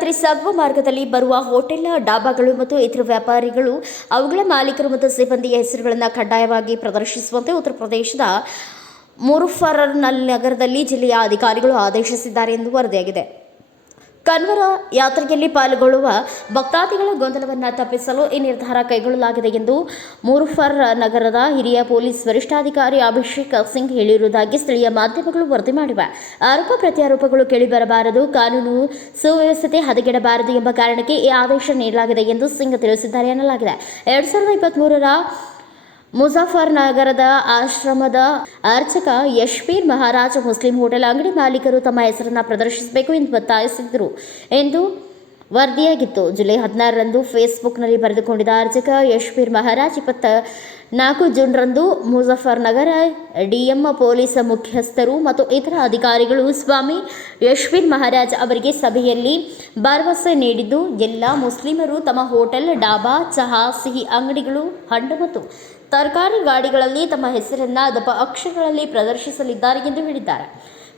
ರಾತ್ರಿ ಸಾಗುವ ಮಾರ್ಗದಲ್ಲಿ ಬರುವ ಹೋಟೆಲ್, ಡಾಬಾಗಳು ಮತ್ತು ಇತರ ವ್ಯಾಪಾರಿಗಳು ಅವುಗಳ ಮಾಲೀಕರು ಮತ್ತು ಸಿಬ್ಬಂದಿಯ ಹೆಸರುಗಳನ್ನು ಕಡ್ಡಾಯವಾಗಿ ಪ್ರದರ್ಶಿಸುವಂತೆ ಉತ್ತರ ಪ್ರದೇಶದ ಮುಜಫ್ಫರ್ನಗರದಲ್ಲಿ ಜಿಲ್ಲೆಯ ಅಧಿಕಾರಿಗಳು ಆದೇಶಿಸಿದ್ದಾರೆ ಎಂದು ವರದಿಯಾಗಿದೆ. ಕನ್ವರ ಯಾತ್ರೆಯಲ್ಲಿ ಪಾಲ್ಗೊಳ್ಳುವ ಭಕ್ತಾದಿಗಳ ಗೊಂದಲವನ್ನು ತಪ್ಪಿಸಲು ಈ ನಿರ್ಧಾರ ಕೈಗೊಳ್ಳಲಾಗಿದೆ ಎಂದು ಮುಜಫ್ಫರ್ನಗರದ ಹಿರಿಯ ಪೊಲೀಸ್ ವರಿಷ್ಠಾಧಿಕಾರಿ ಅಭಿಷೇಕ್ ಸಿಂಗ್ ಹೇಳಿರುವುದಾಗಿ ಸ್ಥಳೀಯ ಮಾಧ್ಯಮಗಳು ವರದಿ ಮಾಡಿವೆ. ಆರೋಪ ಪ್ರತ್ಯಾರೋಪಗಳು ಕೇಳಿಬರಬಾರದು, ಕಾನೂನು ಸುವ್ಯವಸ್ಥೆ ಹದಗೆಡಬಾರದು ಎಂಬ ಕಾರಣಕ್ಕೆ ಈ ಆದೇಶ ನೀಡಲಾಗಿದೆ ಎಂದು ಸಿಂಗ್ ತಿಳಿಸಿದ್ದಾರೆ ಎನ್ನಲಾಗಿದೆ. 2023ರ ಮುಜಫ್ಫರ್ನಗರದ ಆಶ್ರಮದ ಅರ್ಚಕ ಯಶ್ವೀರ್ ಮಹಾರಾಜ್ ಮುಸ್ಲಿಂ ಹೋಟೆಲ್ ಅಂಗಡಿ ಮಾಲೀಕರು ತಮ್ಮ ಹೆಸರನ್ನು ಪ್ರದರ್ಶಿಸಬೇಕು ಎಂದು ಒತ್ತಾಯಿಸಿದರು ಎಂದು ವರದಿಯಾಗಿತ್ತು. ಜುಲೈ 16ರಂದು ಫೇಸ್ಬುಕ್ನಲ್ಲಿ ಬರೆದುಕೊಂಡಿದ್ದ ಅರ್ಚಕ ಯಶ್ವೀರ್ ಮಹಾರಾಜ್ 24 ಜೂನ್ರಂದು ಮುಜಫ್ಫರ್ನಗರ ಡಿಎಂ ಪೊಲೀಸ್ ಮುಖ್ಯಸ್ಥರು ಮತ್ತು ಇತರ ಅಧಿಕಾರಿಗಳು ಸ್ವಾಮಿ ಯಶ್ವೀರ್ ಮಹಾರಾಜ್ ಅವರಿಗೆ ಸಭೆಯಲ್ಲಿ ಭರವಸೆ ನೀಡಿದ್ದು, ಎಲ್ಲ ಮುಸ್ಲಿಮರು ತಮ್ಮ ಹೋಟೆಲ್, ಡಾಬಾ, ಚಹಾ, ಸಿಹಿ ಅಂಗಡಿಗಳು, ಹಣ್ಣು ಮತ್ತು ತರಕಾರಿ ಗಾಡಿಗಳಲ್ಲಿ ತಮ್ಮ ಹೆಸರನ್ನು ದಪ್ಪ ಅಕ್ಷರಗಳಲ್ಲಿ ಪ್ರದರ್ಶಿಸಲಿದ್ದಾರೆ ಎಂದು ಹೇಳಿದ್ದಾರೆ.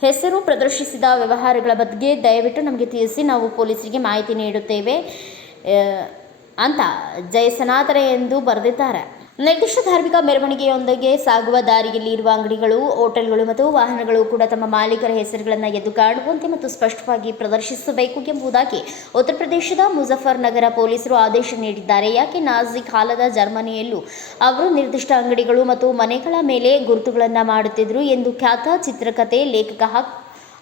ಹೆಸರು ಪ್ರದರ್ಶಿಸಿದ ವ್ಯವಹಾರಗಳ ಬಗ್ಗೆ ದಯವಿಟ್ಟು ನಮಗೆ ತಿಳಿಸಿ, ನಾವು ಪೊಲೀಸರಿಗೆ ಮಾಹಿತಿ ನೀಡುತ್ತೇವೆ ಅಂತ ಜಯಸನಾತನ ಎಂದು ಬರೆದಿದ್ದಾರೆ. ನಿರ್ದಿಷ್ಟ ಧಾರ್ಮಿಕ ಮೆರವಣಿಗೆಯೊಂದಿಗೆ ಸಾಗುವ ದಾರಿಯಲ್ಲಿ ಇರುವ ಅಂಗಡಿಗಳು, ಹೋಟೆಲ್ಗಳು ಮತ್ತು ವಾಹನಗಳು ಕೂಡ ತಮ್ಮ ಮಾಲೀಕರ ಹೆಸರುಗಳನ್ನು ಎದ್ದು ಕಾಣುವಂತೆ ಮತ್ತು ಸ್ಪಷ್ಟವಾಗಿ ಪ್ರದರ್ಶಿಸಬೇಕು ಎಂಬುದಾಗಿ ಉತ್ತರ ಪ್ರದೇಶದ ಮುಜಫ್ಫರ್ನಗರ ಪೊಲೀಸರು ಆದೇಶ ನೀಡಿದ್ದಾರೆ. ಯಾಕೆ ನಾಜಿ ಕಾಲದ ಜರ್ಮನಿಯಲ್ಲೂ ಅವರು ನಿರ್ದಿಷ್ಟ ಅಂಗಡಿಗಳು ಮತ್ತು ಮನೆಗಳ ಮೇಲೆ ಗುರುತುಗಳನ್ನು ಮಾಡುತ್ತಿದ್ದರು ಎಂದು ಖ್ಯಾತ ಚಿತ್ರಕಥೆ ಲೇಖಕ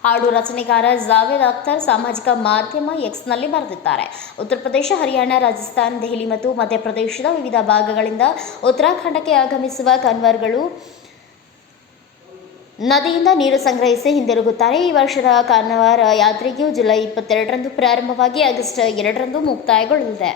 ಹಾಡು ರಚನೆಕಾರ ಜಾವೇದ್ ಅಖ್ತರ್ ಸಾಮಾಜಿಕ ಮಾಧ್ಯಮ ಎಕ್ಸ್ನಲ್ಲಿ ಬರೆದಿದ್ದಾರೆ. ಉತ್ತರ ಪ್ರದೇಶ, ಹರಿಯಾಣ, ರಾಜಸ್ಥಾನ್, ದೆಹಲಿ ಮತ್ತು ಮಧ್ಯಪ್ರದೇಶದ ವಿವಿಧ ಭಾಗಗಳಿಂದ ಉತ್ತರಾಖಂಡಕ್ಕೆ ಆಗಮಿಸುವ ಕನ್ವರ್ಗಳು ನದಿಯಿಂದ ನೀರು ಸಂಗ್ರಹಿಸಿ ಹಿಂದಿರುಗುತ್ತಾರೆ. ಈ ವರ್ಷದ ಕನ್ವರ್ ಯಾತ್ರೆಯು ಜುಲೈ 22ರಂದು ಪ್ರಾರಂಭವಾಗಿ ಆಗಸ್ಟ್ 2ರಂದು ಮುಕ್ತಾಯಗೊಳ್ಳಲಿದೆ.